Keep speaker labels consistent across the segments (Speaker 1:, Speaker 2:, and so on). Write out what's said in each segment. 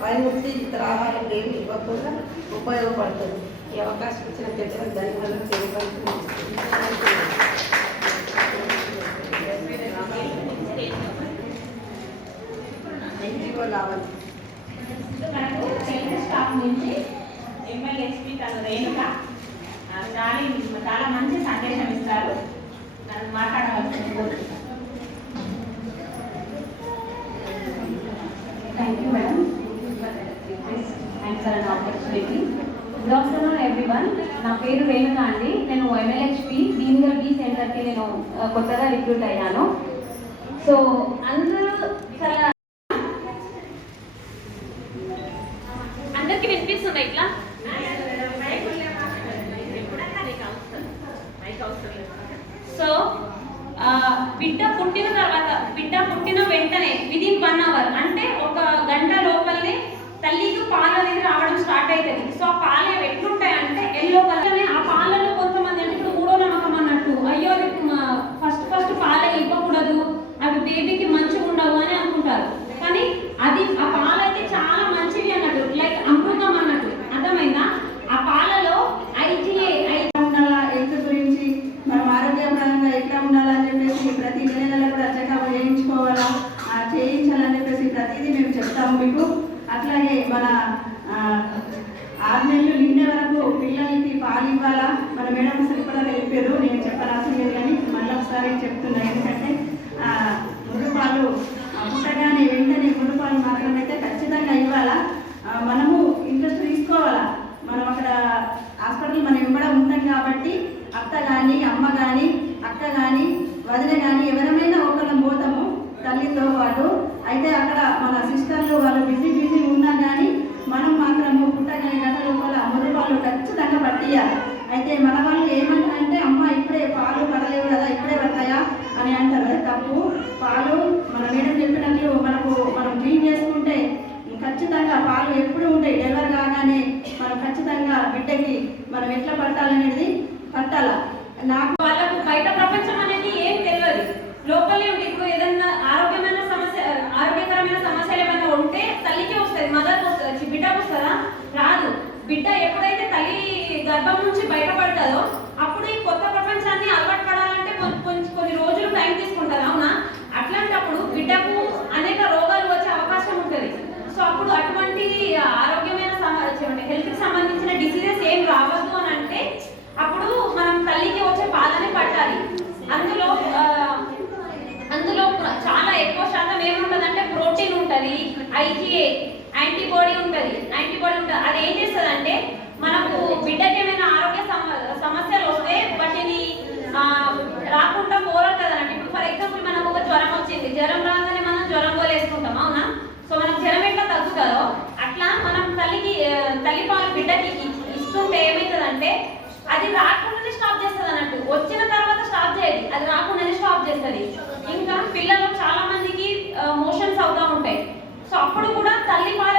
Speaker 1: ఇతర ఆహారం ఏమి ఇవ్వకుండా ఉపయోగపడుతుంది. ఈ అవకాశం ఇచ్చిన పెద్దలకు ధన్యవాదాలు
Speaker 2: తెలుగు స్టాఫ్ నుంచి ఎమ్మెల్యే ఎస్పీ తన రేణుక చాలా చాలా మంచి సందేశం ఇస్తారు నన్ను మాట్లాడవలసింది కోరుతున్నాను
Speaker 3: Thank you, madam. Thanks for an opportunity. Good afternoon, నా పేరు రేణుక అండి. నేను ఎంఎల్హెచ్పి దీనిగా బి సెంటర్కి నేను కొత్తగా రిక్రూట్ అయ్యాను. సో అందరూ చాలా
Speaker 2: అందరికి వినిపిస్తుందా ఇట్లా సో ఆ, బిడ్డ పుట్టిన తర్వాత బిడ్డ పుట్టిన వెంటనే విదిన్ వన్ అవర్ అంటే ఒక గంట లోపలనే తల్లికి పాలు అనేది రావడం స్టార్ట్ అవుతుంది సో ఆ పాలు ఎట్లుంటాయి అంటే ఎల్లో కలర్ ఆ పాలలో కొంతమంది అంటే ఇప్పుడు మూడో నమ్మకం అన్నట్టు అయ్యో ఫస్ట్ ఫస్ట్ పాలు ఇవ్వకూడదు అవి బేబీకి మంచిగా ఉండవు అని అనుకుంటారు కానీ అది ఆ పాలు అయితే చాలా మంచివి అన్నట్టు లైక్ అమృతం అన్నట్టు అర్థమైందా ఆ పాలలో ఐజిఏ ఐ
Speaker 4: ఉండాలా హెల్త్ గురించి మనం ఆరోగ్యపరంగా ఎట్లా ఉండాలని చెప్పేసి ప్రతి నెల నెల కూడా చెకప్ చేయించుకోవాలా ఆ, చేయించాలని చెప్పేసి ప్రతిదీ మేము చెప్తాము మీకు అట్లాగే మన ఆరు నెలలు నిండే వరకు పిల్లలకి పాలు ఇవ్వాలా? మన మేడం సరిపడా వెళ్ళిపోయారు నేను చెప్పరాసి లేదు కానీ మళ్ళీ ఒకసారి చెప్తున్నా. ఎందుకంటే ఆ, పుట్టగానే వెంటనే ముర్రు మాత్రం అయితే ఖచ్చితంగా ఇవ్వాలా? మనము ఇంట్రెస్ట్ తీసుకోవాలా? మనం అక్కడ హాస్పిటల్ మనం ఇవ్వడం ఉంటాం కాబట్టి అత్త కానీ అమ్మ కానీ అక్క కానీ వదిన కానీ ఎవరమైనా ఒకళ్ళం పోతాము తల్లితో పాటు. అయితే అక్కడ మన సిస్టర్లు వాళ్ళు బిజీ బిజీ ఉన్నా కానీ మనం మాత్రము పుట్టగానే గంట లోపల మురి వాళ్ళు ఖచ్చితంగా పట్టియాలి అయితే మన వాళ్ళు ఏమంటారంటే అమ్మ ఇప్పుడే పాలు పడలేవు కదా ఇప్పుడే పడతాయా అని అంటారు అది తప్పు పాలు మన మేడం చెప్పినట్లు మనకు మనం క్లీన్ చేసుకుంటే ఖచ్చితంగా పాలు ఎప్పుడు ఉంటాయి డెలివరీ కాగానే మనం ఖచ్చితంగా బిడ్డకి మనం ఎట్లా పట్టాలనేది పట్టాల నాకు
Speaker 2: వాళ్ళకు బయట ప్రపంచం అనేది ఏం తెలియదు లోపలే ఉండి ఇప్పుడు ఏదైనా ఆరోగ్యమైన సమస్య ఆరోగ్యకరమైన సమస్యలు ఏమైనా ఉంటే తల్లికి వస్తుంది మదర్కి వస్తుంది చి- బిడ్డకు వస్తుందా రాదు బిడ్డ ఎప్పుడైతే తల్లి గర్భం నుంచి బయటపడుతుందో అప్పుడు ఈ కొత్త ప్రపంచాన్ని అలవాటు పడాలంటే కొన్- కొంచెం కొన్ని రోజులు టైం తీసుకుంటారు అవునా? అట్లాంటప్పుడు బిడ్డకు అనేక రోగాలు వచ్చే అవకాశం ఉంటుంది. సో అప్పుడు అటువంటి ఆరోగ్యమైన హెల్త్కి సంబంధించిన డిసీజెస్ ఏం రావద్దు అని అంటే అప్పుడు మనం తల్లికి వచ్చే పాలనే పట్టాలి. అందులో అందులో చాలా ఎక్కువ శాతం ఏముంటదంటే ప్రోటీన్ ఉంటుంది ఐజీఏ యాంటీబాడీ ఉంటది యాంటీబాడీ ఉంటది అది ఏం చేస్తుంది అంటే మనకు బిడ్డకి ఏమైనా ఆరోగ్య సమ- సమస్యలు వస్తే వాటిని ఆ, రాకుండా పోరాడుతుంది అన్నట్టు ఇప్పుడు ఫర్ ఎగ్జాంపుల్ మనకు ఒక జ్వరం వచ్చింది జ్వరం రాగానే మనం జ్వరం పోలేసుకుంటాం అవునా సో మనకు జ్వరం ఎట్లా తగ్గుతుందో అట్లా మనం తల్లికి ఆ, తల్లి పాలు బిడ్డకి ఇస్తుంటే ఏమవుతుందంటే అది రాకుండానే స్టాప్ చేస్తుంది అన్నట్టు వచ్చిన తర్వాత స్టాప్ చేయదు. అది రాకుండానే స్టాప్ చేస్తుంది. ఇంకా పిల్లలు చాలా మందికి మోషన్స్ అవుతా ఉంటాయి. సో అప్పుడు కూడా తల్లి పాలు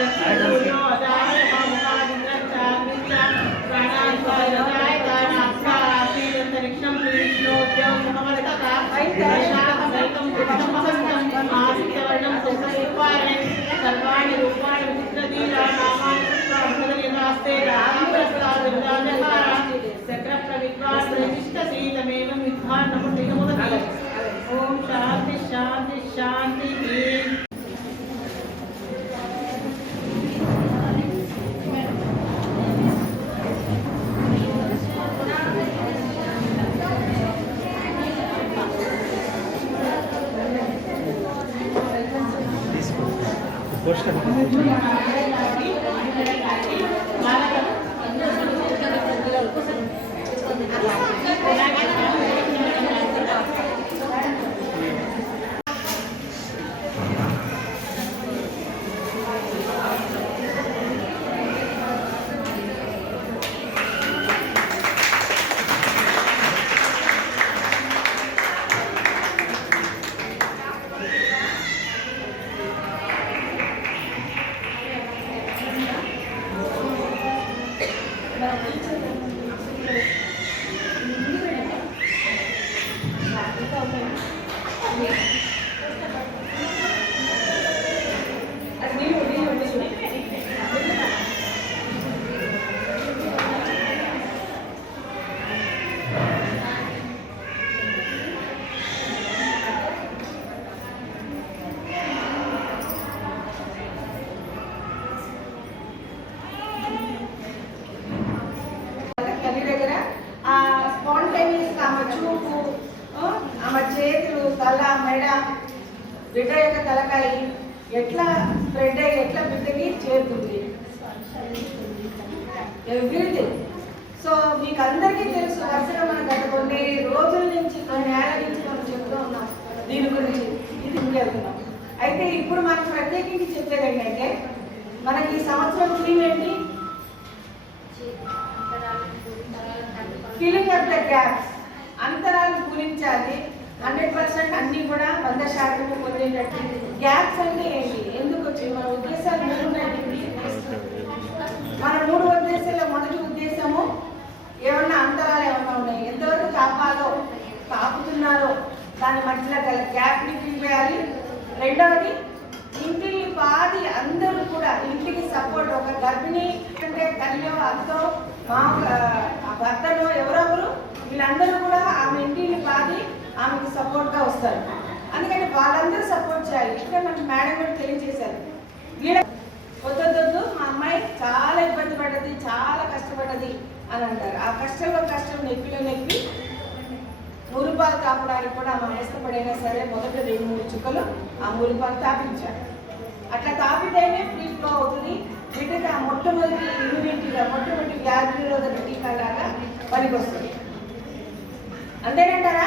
Speaker 5: 来了我大 బిడ్డ యొక్క తలకాయ ఎట్లా స్ప్రెడ్ అయ్యి ఎట్లా బిడ్డకి చేరుతుంది? ఎవ్రీథింగ్ సో మీకు అందరికీ తెలుసు వరుసగా మనం గత కొన్ని రోజుల నుంచి కొన్ని ఏళ్ళ నుంచి మనం చెప్తూ ఉన్నాం దీని గురించి. ఇది ముందుకెళ్తున్నాం అయితే ఇప్పుడు మనం ప్రత్యేకించి చెప్పేది ఏంటంటే మనకి ఈ సంవత్సరం థీమ్ ఏంటి? ఫిలింగ్ అప్ ద గ్యాప్స్ అంతరాలు పూరించాలి హండ్రెడ్ పర్సెంట్ అన్ని కూడా వంద శాతం పొందేటట్టు గ్యాప్స్ అంటే ఏంటి? ఎందుకు వచ్చింది మన ఉద్దేశాలు మూడు మన మూడు ఉద్దేశాల మొదటి ఉద్దేశము ఏమన్నా అంతరాలు ఏమన్నా ఉన్నాయి? ఎంతవరకు కాపాలో కాపుతున్నారో దాని మధ్యలో గల గ్యాప్ని ఫిల్ చేయాలి. రెండవది ఇంటిని పాది అందరూ కూడా ఇంటికి సపోర్ట్ ఒక గర్భిణి అంటే తల్లియో అత్తో మా భర్తనో ఎవరెవరు వీళ్ళందరూ కూడా ఆమె ఇంటిని పాది ఆమెకు సపోర్ట్గా వస్తారు. అందుకని వాళ్ళందరూ సపోర్ట్ చేయాలి. ఇక్కడ మనకి మేడం కూడా తెలియజేశారు. వీళ్ళ వద్దొద్దు మా అమ్మాయి చాలా ఇబ్బంది పడ్డది చాలా కష్టపడ్డది అని అంటారు. ఆ కష్టంలో కష్టం నెప్పిలో నెప్పి మురుపాలు తాపడానికి కూడా మా ఇష్టపడైనా సరే మొదట రెండు మూడు చుక్కలు ఆ మురుపాలు తాపించారు. అట్లా తాపితేనే ఫ్రీ ఫ్లో అవుతుంది. బిడ్డకి ఆ మొట్టమొదటి ఇమ్యూనిటీగా మొట్టమొదటి వ్యాధి నిరోధక టీకా లాగా పనికొస్తుంది. అంతేనంటారా?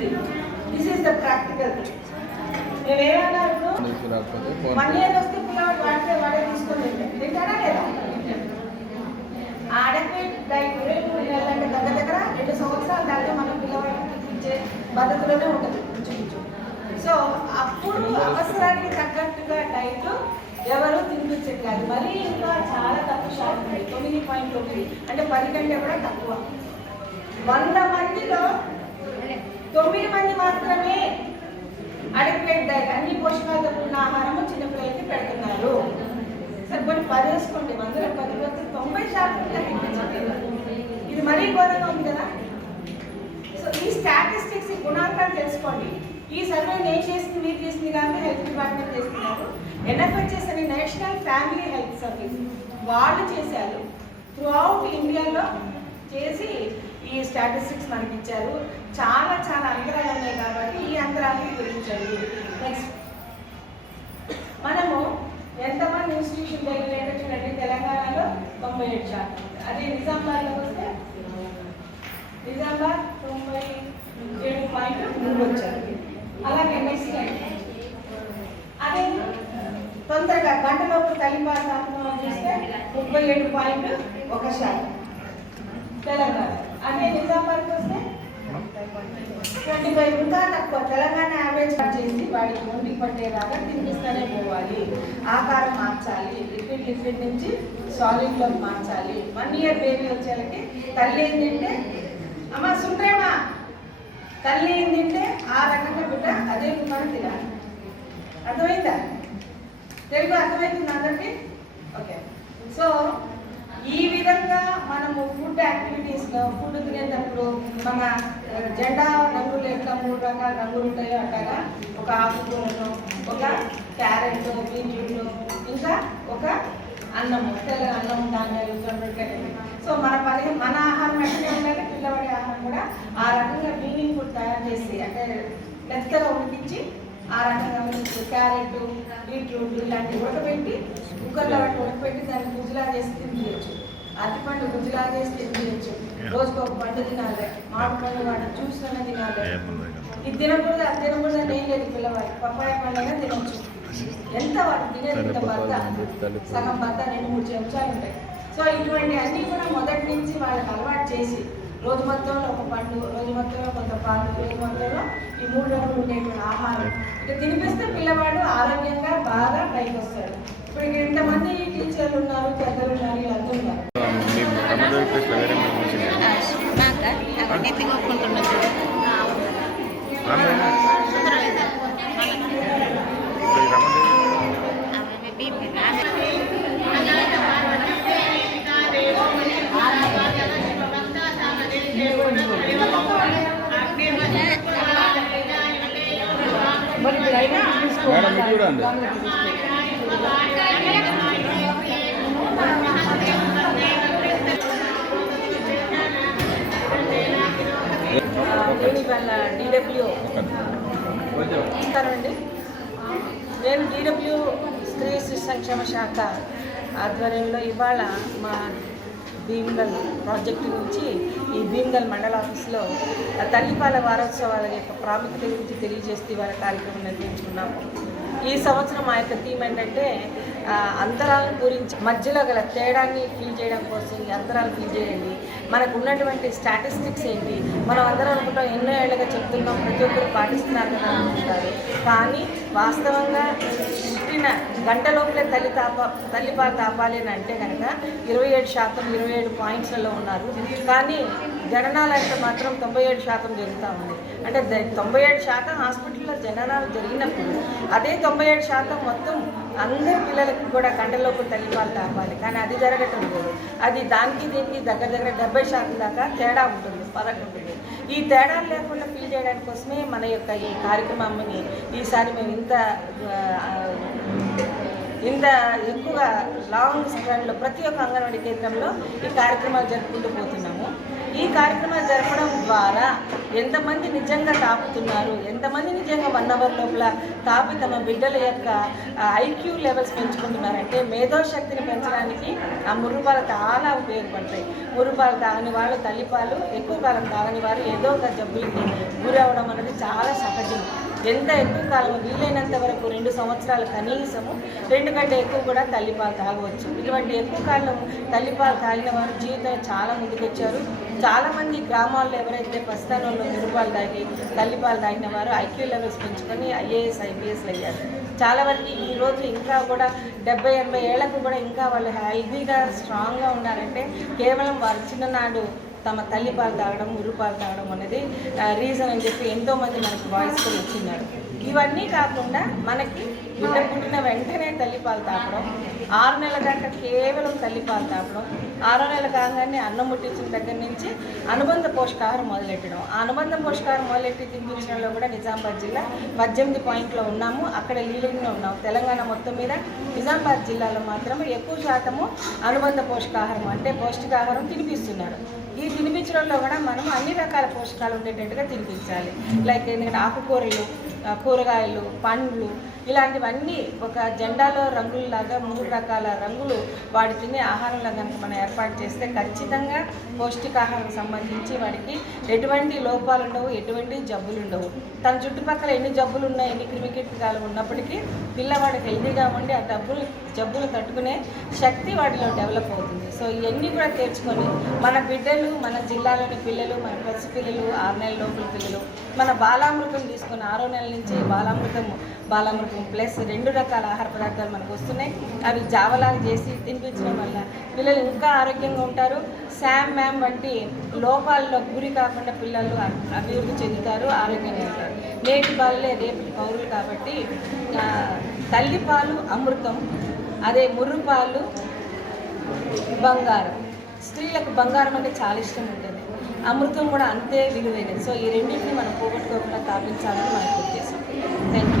Speaker 5: ఇది దిస్ ఈస్ ద ప్రాక్టికల్ మేము ఏమన్నా ఇప్పుడు వన్ ఇయర్ వస్తే పిల్లవాడు వాడితే వాడే తీసుకొని తింటాడా లేదా? ఆడపేట్ లైక్ రేపు వెళ్ళాలంటే దగ్గర దగ్గర రెండు సంవత్సరాలు దాకా మనం పిల్లవాడికి ఇచ్చే పద్ధతిలోనే ఉంటుంది. చూపించు సో అప్పుడు అవసరానికి తగ్గట్టుగా డైట్ ఎవరు తినిపించట్లేదు. కాదు మరీ ఇంకా చాలా తక్కువ శాతం తొమ్మిది పాయింట్ తొమ్మిది అంటే పది కంటే కూడా తక్కువ. వంద మందిలో తొమ్మిది మంది మాత్రమే అడక్వేట్ డైట్ అన్ని పోషకాలతో కూడిన ఆహారము చిన్నపిల్లలకి పెడుతున్నారు. సరే కొన్ని పది వేసుకోండి. వందల పది వస్తే తొంభై శాతం ఇది మరీ ఘోరంగా ఉంది కదా? సో ఈ స్టాటిస్టిక్స్ ఈ గుణాంకాలు తెలుసుకోండి. ఈ సర్వే నేను చేసింది మీరు చేసింది కానీ హెల్త్ డిపార్ట్మెంట్ చేస్తున్నారు. ఎన్ఎఫ్హెచ్ఎస్ అనే నేషనల్ ఫ్యామిలీ హెల్త్ సర్వీస్. వాళ్ళు చేశారు. త్రూ అవుట్ ఇండియాలో చేసి ఈ స్టాటిస్టిక్స్ మనకి ఇచ్చారు చాలా చాలా అంతరాలు ఉన్నాయి కాబట్టి ఈ అంతరాన్ని గురించండి. నెక్స్ట్ మనము ఎంతమంది ఇన్స్టిట్యూషన్ దగ్గర ఏంటో చూడండి. తెలంగాణలో తొంభై ఏడు శాతం. అదే నిజామాబాద్లో వస్తే? నిజామాబాద్ తొంభై ఏడు పాయింట్ మూడు వచ్చారు. అలాగే నెక్స్ట్ అదే తొందరగా గంటలోపు తల్లిపాల శాతం చూస్తే ముప్పై ఏడు పాయింట్ ఒక శాతం. తెలంగాణ. అదే నిజామాబాద్కి వస్తే ట్వంటీ ఫైవ్ ఇంకా తక్కువ. తెలంగాణ యావరేజ్ కట్ చేసి వాడికి ఒంటికి పట్టేలాగా తినిపిస్తూనే పోవాలి. ఆకారం మార్చాలి లిక్విడ్ లిక్విడ్ నుంచి సాలిడ్లోకి మార్చాలి. వన్ ఇయర్ బేబీ వచ్చేళ్ళకి తల్లి ఏంటంటే అమ్మ సుంట్రేమా తల్లి ఏంటంటే ఆ రకంగా బిడ్డ అదే రూపాన్ని తినాలి. అర్థమైందా? తెలుగు అర్థమవుతుంది అందరికీ? ఓకే. సో ఈ విధంగా మనము ఫుడ్ యాక్టివిటీస్లో ఫుడ్ తినేటప్పుడు మన జెండా రంగులు ఎట్లా మూడు రకాల రంగులు ఉంటాయో అట్లాగా ఒక ఆకుకూరను ఒక క్యారెట్ బీట్రూట్ ఇంకా ఒక అన్నం తెల్ల అన్నం ధాన్యాలు దొండకాయలు సో మన పని మన ఆహారం ఎట్లనే ఉండాలి పిల్లవాడి ఆహారం కూడా ఆ రకంగా మీనింగ్ ఫుడ్ తయారు చేసి అంటే మెత్తగా ఉడికించి ఆ రకంగా మీకు క్యారెట్ బీట్రూట్ ఇలాంటివి ఉడకబెట్టి కుక్కర్లో పెట్టి ఉడకబెట్టి దాన్ని గుజ్జులా చేసి తినిపించచ్చు అరటిపండు గుజ్జులా చేసి తినిపించచ్చు రోజుకు ఒక పండు తినాలి. మామిడి పండు వాడు జ్యూస్ అయినా తినాలి. ఇది తినకూడదు అది తినకూడదు అని ఏం లేదు పిల్లవాడికి పప్పాయ పండుగ తినొచ్చు. ఎంత వాడు తినేది ఇంత బద్ద? సగం బద్ద రెండు మూడు చెంచాలు ఉంటాయి. సో ఇటువంటి అన్నీ కూడా మొదటి నుంచి వాళ్ళకి అలవాటు చేసి రోజు మొత్తంలో ఒక పండు రోజు మొత్తంలో కొంత పాలు రోజు మొత్తంలో ఈ మూడు రంగులు ఉండేటువంటి ఆహారం. ఇక తినిపిస్తే పిల్లవాడు ఆరోగ్యంగా బాగా పైకి వస్తాడు. ఇప్పుడు ఇక్కడ ఇంతమంది టీచర్లు ఉన్నారు పెద్దలు ఉన్నారు వీళ్ళందరూ ఉన్నారు
Speaker 6: టమాటో పేస్ట్ వేరే మంచిది
Speaker 1: అవన్నీ తినుకుంటున్నా
Speaker 6: ఆమె మేడం ఇది కూడా అండి
Speaker 5: నేను ఇవాళ డిడబ్ల్యూ అండి నేను డీడబ్ల్యూ స్త్రీ శిశు సంక్షేమ శాఖ ఆధ్వర్యంలో ఇవాళ మా భీమ్గల్ ప్రాజెక్టు నుంచి ఈ భీమ్గల్ మండల ఆఫీస్లో తల్లిపాల వారోత్సవాల యొక్క ప్రాముఖ్యత గురించి తెలియజేస్తూ ఇవాళ కార్యక్రమం నిర్వహించుకున్నాము. ఈ సంవత్సరం ఆ యొక్క థీమ్ ఏంటంటే అంతరాలను గురించి మధ్యలో గల తేడాన్ని ఫీల్ చేయడం కోసం ఈ అంతరాలు ఫీల్ చేయండి. మనకు ఉన్నటువంటి స్టాటిస్టిక్స్ ఏంటి? మనం అందరం అనుకుంటాం ఎన్నో ఏళ్ళగా చెప్తున్నాం ప్రతి ఒక్కరు పాటిస్తున్నారు కదా అనుకుంటారు కానీ వాస్తవంగా పుట్టిన గంట లోపలే తల్లి తాప తల్లిపాలు తాపాలి అని అంటే కనుక ఇరవై ఏడు శాతం ఇరవై ఏడు పాయింట్స్లలో ఉన్నారు. కానీ జననాలు అంటే మాత్రం తొంభై ఏడు శాతం జరుగుతూ ఉంది. అంటే తొంభై ఏడు శాతం హాస్పిటల్లో జననాలు జరిగినప్పుడు అదే తొంభై ఏడు శాతం మొత్తం అందరి పిల్లలకి కూడా గంటలోపు తల్లిపాలు తాపాలి. కానీ అది జరగటం లేదు. అది దానికి దీనికి దగ్గర దగ్గర డెబ్బై శాతం దాకా తేడా ఉంటుంది ఫరక్ ఉంటుంది. ఈ తేడాలు లేకుండా ఫీల్ చేయడానికి కోసమే మన యొక్క ఈ కార్యక్రమాన్ని ఈసారి మేము ఇంత ఇంత ఎక్కువగా లాంగ్ స్ట్రాండ్లో ప్రతి ఒక్క అంగన్వాడీ కేంద్రంలో ఈ కార్యక్రమాలు జరుపుకుంటూ పోతున్నాం. ఈ కార్యక్రమాలు జరపడం ద్వారా ఎంతమంది నిజంగా తాపుతున్నారు ఎంతమంది నిజంగా వన్ అవర్ లోపల తాపి తమ బిడ్డల యొక్క ఐక్యూ లెవెల్స్ పెంచుకుంటున్నారంటే మేధోశక్తిని పెంచడానికి ఆ మురుపాలు చాలా ఉపయోగపడతాయి. మురుపాలు తాగని వాళ్ళు తల్లిపాలు ఎక్కువ కాలం తాగని వారు ఏదో ఒక జబ్బులకి గురి అవ్వడం అనేది చాలా సహజం. ఎంత ఎక్కువ కాలం వీలైనంత వరకు రెండు సంవత్సరాలు కనీసము రెండు కంటే ఎక్కువ కూడా తల్లిపాలు తాగవచ్చు. ఇటువంటి ఎక్కువ కాలం తల్లిపాలు తాగిన వారు జీవితం చాలా ముందుకొచ్చారు చాలామంది గ్రామాల్లో ఎవరైతే పస్తానంలో నిరుపాలు తాగి తల్లిపాలు తాగిన వారు ఐక్యూ లెవెల్స్ పెంచుకొని ఐఏఎస్ ఐపీఎస్లు అయ్యారు. చాలా వరకు ఈ రోజు ఇంకా కూడా డెబ్బై ఎనభై ఏళ్ళకు కూడా ఇంకా వాళ్ళు హెల్దీగా స్ట్రాంగ్గా ఉన్నారంటే కేవలం వారు చిన్ననాడు తమ తల్లి పాలు తాగడం ఉరుపాలు తాగడం అనేది రీజన్ అని చెప్పి ఎంతోమంది మనకు వాయిస్ కూడా ఇచ్చిన్నారు ఇవన్నీ కాకుండా మనకి బిడ్డ పుట్టిన వెంటనే తల్లిపాలు తాపడం ఆరు నెలల దాకా కేవలం తల్లిపాలు తాపడం ఆరో నెల కాగానే అన్నం ముట్టించిన దగ్గర నుంచి అనుబంధ పోషకాహారం మొదలెట్టడం. ఆ అనుబంధ పోషకాహారం మొదలెట్టి తినిపించడంలో కూడా నిజామాబాద్ జిల్లా పద్దెనిమిది పాయింట్లో ఉన్నాము. అక్కడ లీడింగ్లో ఉన్నాము. తెలంగాణ మొత్తం మీద నిజామాబాద్ జిల్లాలో మాత్రం ఎక్కువ శాతము అనుబంధ పోషకాహారం అంటే పౌష్టికాహారం తినిపిస్తున్నారు. ఈ తినిపించడంలో కూడా మనం అన్ని రకాల పోషకాలు ఉండేటట్టుగా తినిపించాలి. లైక్ ఎందుకంటే ఆకుకూరలు కూరగాయలు పండ్లు ఇలాంటివన్నీ ఒక జెండాలో రంగుల్లాగా మూడు రకాల రంగులు వాడి తినే ఆహారంలో కనుక మనం ఏర్పాటు చేస్తే ఖచ్చితంగా పౌష్టికాహారం సంబంధించి వాడికి ఎటువంటి లోపాలు ఉండవు ఎటువంటి జబ్బులు ఉండవు తన చుట్టుపక్కల ఎన్ని జబ్బులు ఉన్నాయి ఎన్ని క్రిమికీటకాలు ఉన్నప్పటికీ పిల్లవాడు హెల్దీగా ఉండి ఆ డబ్బులు జబ్బులు తట్టుకునే శక్తి వాటిలో డెవలప్ అవుతుంది. సో ఇవన్నీ కూడా తెచ్చుకొని మన బిడ్డలు మన జిల్లాలోని పిల్లలు మన పసి పిల్లలు ఆరు నెలల లోపల పిల్లలు మన బాలామృతం తీసుకుని ఆరో నెలల నుంచి బాలామృతం బాలామృతం ప్లస్ రెండు రకాల ఆహార పదార్థాలు మనకు వస్తున్నాయి. అవి జావలాగా చేసి తినిపించడం వల్ల పిల్లలు ఇంకా ఆరోగ్యంగా ఉంటారు. శామ్ మ్యామ్ వంటి లోపాల్లో గురి కాకుండా పిల్లలు అభివృద్ధి చెందుతారు ఆరోగ్యంగా ఉంటారు నేటి పాలలే రేపటి పౌరులు కాబట్టి తల్లిపాలు అమృతం అదే ముర్రు పాలు బంగారం. స్త్రీలకు బంగారం అంటే చాలా ఇష్టం ఉంటుంది. అమృతం కూడా అంతే విలువైనది. సో ఈ రెండింటిని మనం పోగొట్టుకోకుండా తాపించాలని మనకు ఉద్దేశం. Thank you